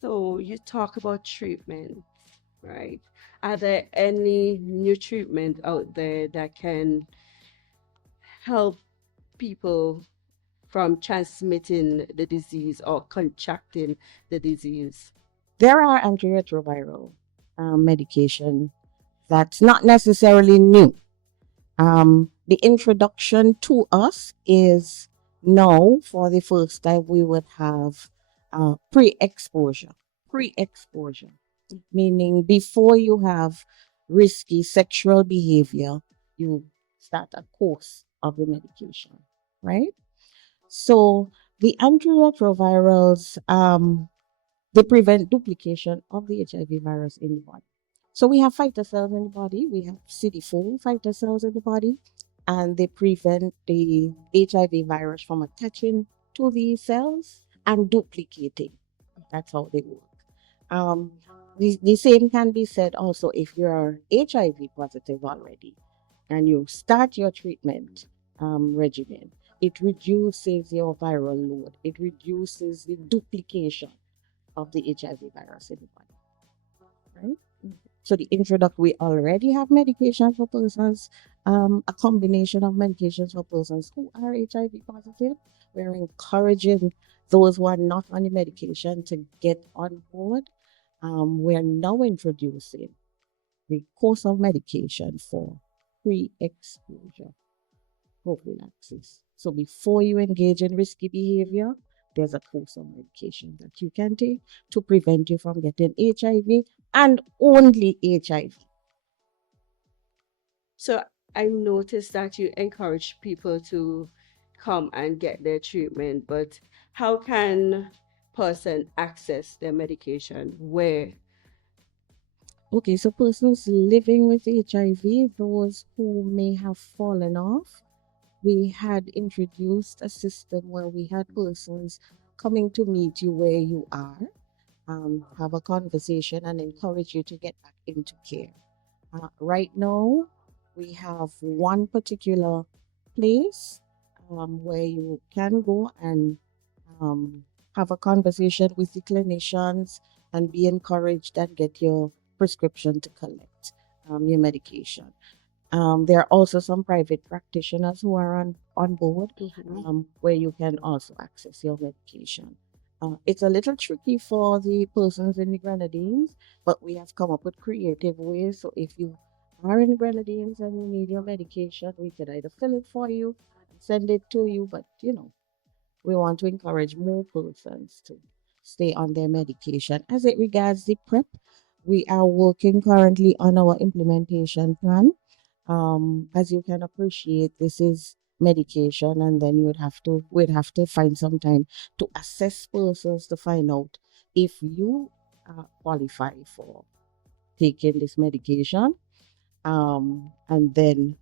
So you talk about treatment, right? Are there any new treatment out there that can help people from transmitting the disease or contracting the disease? There are antiretroviral medication that's not necessarily new. The introduction to us is now for the first time we would have pre-exposure. Pre-exposure, meaning before you have risky sexual behavior, you start a course of the medication, right? So the antiretrovirals, they prevent duplication of the HIV virus in the body. So we have fighter cells in the body, we have CD4 fighter cells in the body, and they prevent the HIV virus from attaching to these cells and duplicating. That's how they work. Um, the same can be said also if you're HIV positive already and you start your treatment regimen. It reduces your viral load, it reduces the duplication of the HIV virus in the body, right? So the introduction, we already have medication for persons, a combination of medications for persons who are HIV positive. We're encouraging those who are not on the medication to get on board. We're now introducing the course of medication for pre-exposure prophylaxis. So before you engage in risky behavior, there's a course of medication that you can take to prevent you from getting HIV and only HIV. So I noticed that you encourage people to come and get their treatment, but how can person access their medication? Where? Okay, so persons living with HIV, those who may have fallen off, we had introduced a system where we had persons coming to meet you where you are, have a conversation, and encourage you to get back into care. Right now, we have one particular place where you can go and um, have a conversation with the clinicians and be encouraged and get your prescription to collect your medication. There are also some private practitioners who are on board Mhm. where you can also access your medication. It's a little tricky for the persons in the Grenadines, but we have come up with creative ways. So if you are in the Grenadines and you need your medication, we could either fill it for you and send it to you, but we want to encourage more persons to stay on their medication. As it regards the PrEP, we are working currently on our implementation plan. As you can appreciate, this is medication, and then we'd have to find some time to assess persons to find out if you qualify for taking this medication. And then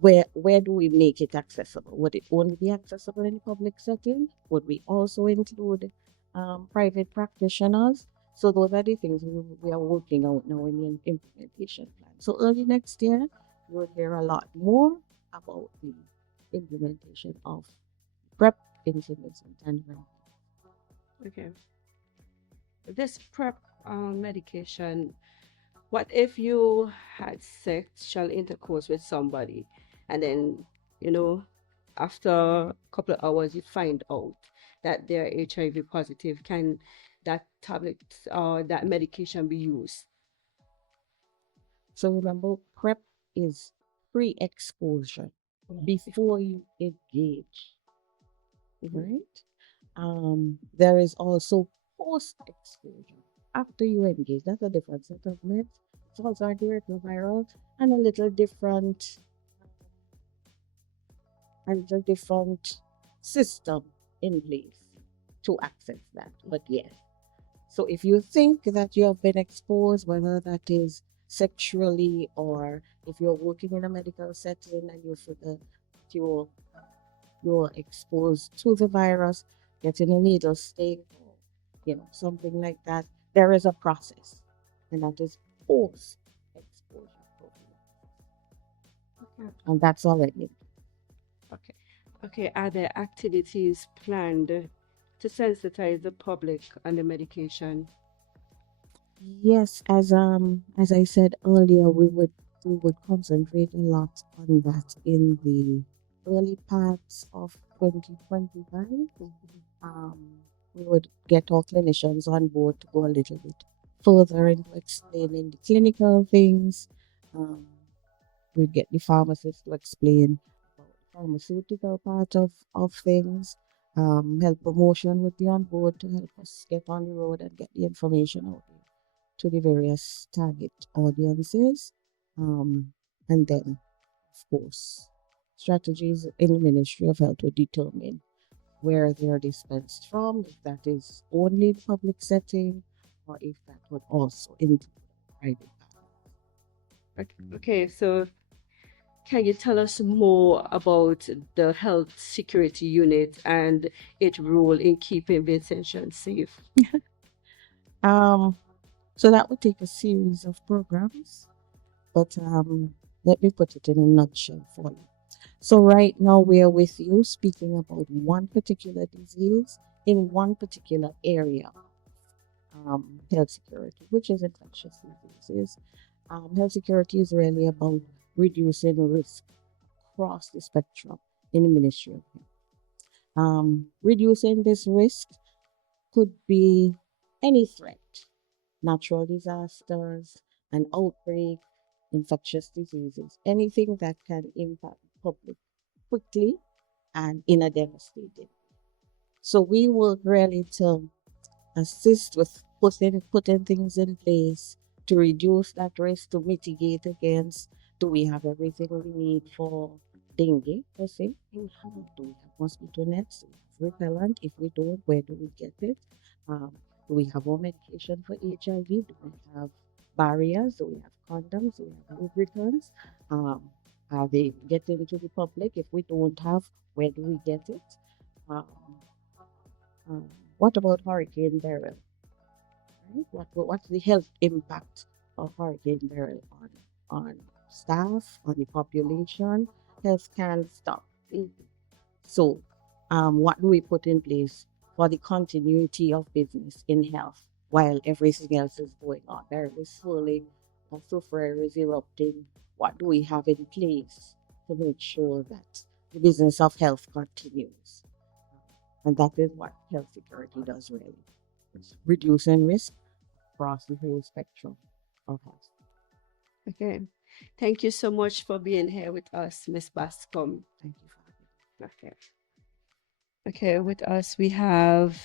where do we make it accessible? Would it only be accessible in the public setting? Would we also include private practitioners? So those are the things we are working out now in the implementation plan. So early next year, you will hear a lot more about the implementation of PrEP incidents and Tangram. Okay. This PrEP medication, what if you had sexual intercourse with somebody and then, you know, after a couple of hours you find out that they're HIV positive? Can that tablet or that medication be used? So remember, PrEP is pre-exposure before you engage, Mhm. right? There is also post exposure after you engage. That's a different set of meds. It's also antiretroviral and a little different system in place to access that. But yes. So if you think that you have been exposed, whether that is sexually or if you're working in a medical setting and you feel that you're you're exposed to the virus, getting a needle stick or something like that, there is a process, and that is post exposure prophylaxis, Okay. and that's already. Okay. Okay. Are there activities planned to sensitize the public on the medication? Yes, as I said earlier, we would concentrate a lot on that in the early parts of 2025. Um, we would get our clinicians on board to go a little bit further into explaining the clinical things. Um, we'd get the pharmacists to explain about the pharmaceutical part of things. Health promotion would be on board to help us get on the road and get the information out there to the various target audiences. And then, of course, strategies in the Ministry of Health would determine where they are dispensed from, if that is only the public setting or if that would also include private Okay, so can you tell us more about the health security unit and its role in keeping Vincentian safe? partners. So that would take a series of programs, but let me put it in a nutshell for you. So right now we are with you speaking about one particular disease in one particular area, health security, which is infectious diseases. Health security is really about reducing risk across the spectrum in the Ministry of Health. Reducing this risk could be any threat, natural disasters, an outbreak, infectious diseases, anything that can impact the public quickly and in a devastating. So we work really to assist with putting things in place to reduce that risk, to mitigate against. Do we have everything we need for dengue, per se? Do we have mosquito nets? Do we have repellent? If we don't, where do we get it? Um, do we have our medication for HIV? Do we have barriers? Do we have condoms? Do we have lubricants? Um, are they getting to the public? If we don't have, where do we get it? Um, um, what about Hurricane Beryl? Right? What's the health impact of Hurricane Beryl on staff, on the population? Health can stop. So, what do we put in place for the continuity of business in health while everything else is going on? There is swirling, a software is erupting. What do we have in place to make sure that the business of health continues? And that is what health security does really. It's reducing risk across the whole spectrum of health. Okay. Thank you so much for being here with us, Miss Bascom. Thank you for having me. Okay. Okay, with us we have.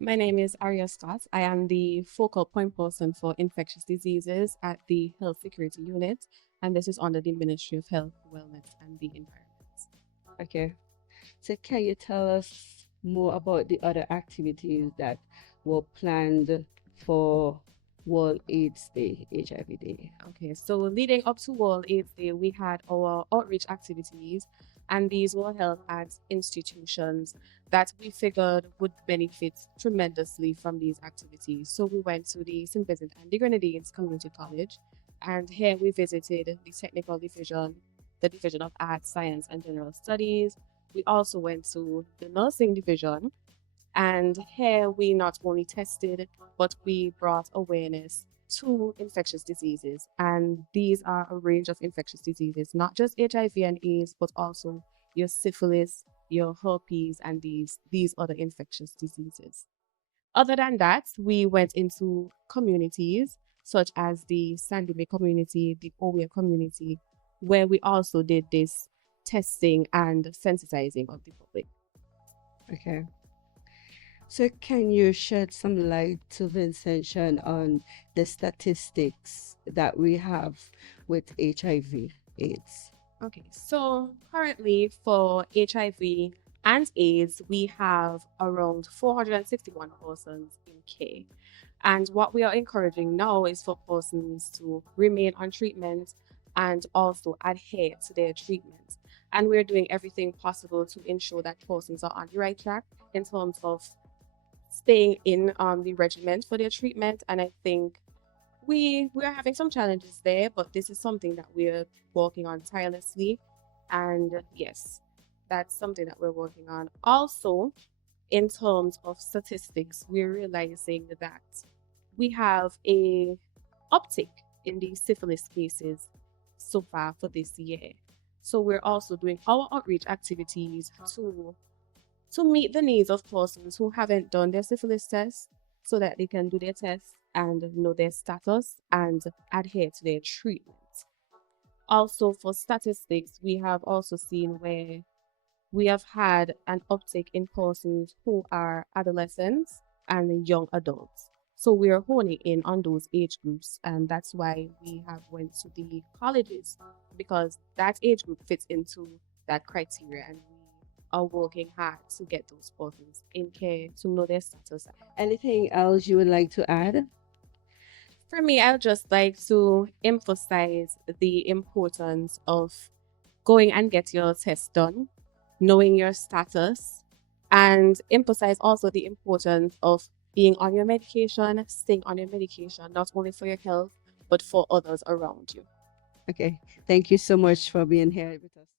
My name is Aria Scott. I am the focal point person for infectious diseases at the Health Security Unit, and this is under the Ministry of Health, Wellness, and the Environment. Okay. So can you tell us more about the other activities that were planned for World AIDS Day, HIV Day? Okay, so leading up to World AIDS Day, we had our outreach activities, and these were held at institutions that we figured would benefit tremendously from these activities. So we went to the St. Vincent and the Grenadines Community College, and here we visited the technical division, the Division of Arts, Science, and General Studies. We also went to the nursing division, and here we not only tested, but we brought awareness to infectious diseases. And these are a range of infectious diseases, not just HIV and AIDS, but also your syphilis, your herpes, and these other infectious diseases. Other than that, we went into communities such as the Sandy Bay community, the Owe community, where we also did this testing and sensitizing of the public. Okay. So can you shed some light to Vincentian on the statistics that we have with HIV AIDS? Okay, so currently for HIV and AIDS, we have around 461 persons in care. And what we are encouraging now is for persons to remain on treatment and also adhere to their treatment. And we're doing everything possible to ensure that persons are on the right track in terms of staying in the regimen for their treatment. And I think we're having some challenges there, but this is something that we're working on tirelessly. And yes, that's something that we're working on. Also, in terms of statistics, we're realizing that we have a uptick in the syphilis cases so far for this year. So we're also doing our outreach activities to meet the needs of persons who haven't done their syphilis test so that they can do their test and know their status and adhere to their treatment. Also, for statistics, we have also seen where we have had an uptick in persons who are adolescents and young adults. So we are honing in on those age groups, and that's why we have went to the colleges because that age group fits into that criteria, and we are working hard to get those persons in care to know their status. Anything else you would like to add? For me, I would just like to emphasize the importance of going and get your test done, knowing your status, and emphasize also the importance of being on your medication, staying on your medication, not only for your health, but for others around you. Okay. Thank you so much for being here with us.